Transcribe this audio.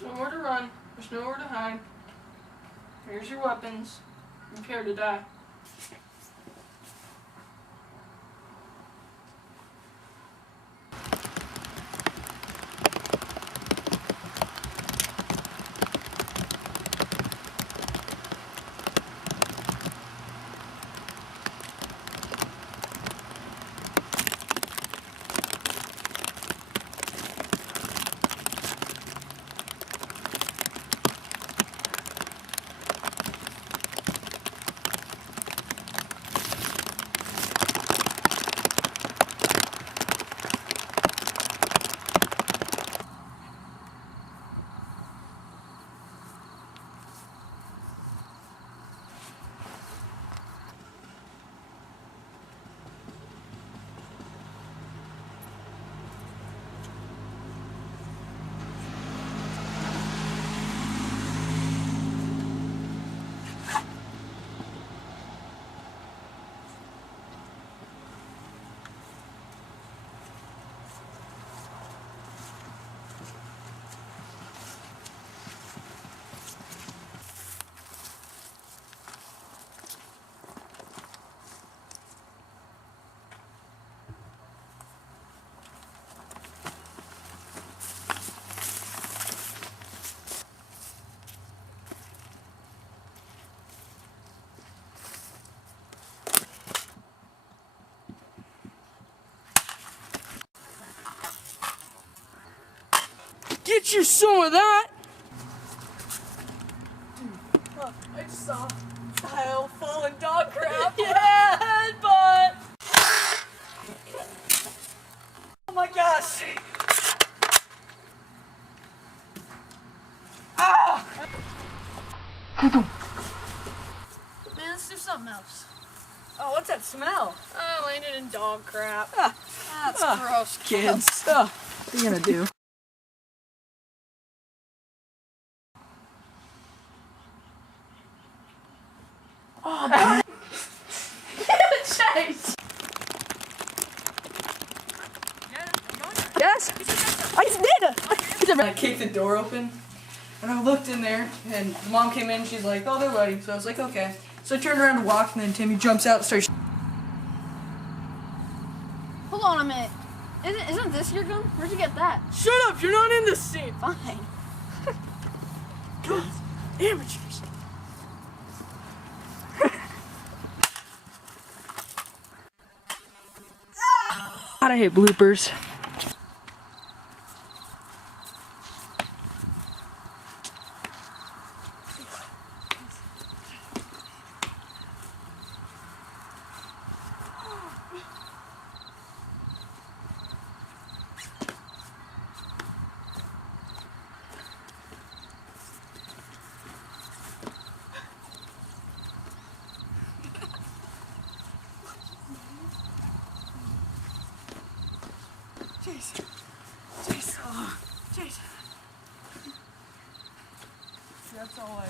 There's nowhere to run. There's nowhere to hide. Here's your weapons. Prepare to die. Get you some of that! Dude, look, I just saw a pile of fallen dog crap. Yeah, headbutt! Oh my gosh! Ah! Man, let's do something else. Oh, what's that smell? I landed in dog crap. That's gross. Kids. What are you gonna do? Oh, man. Chase! Yes? I did! I kicked the door open, and I looked in there, and Mom came in, she's like, oh, they're ready. So I was like, okay. So I turned around and walked, and then Timmy jumps out and starts. Hold on a minute. Isn't this your gun? Where'd you get that? Shut up, you're not in this scene! Fine. God, amateurs. God, I hate bloopers. Jason. Jason. Jason. That's all I...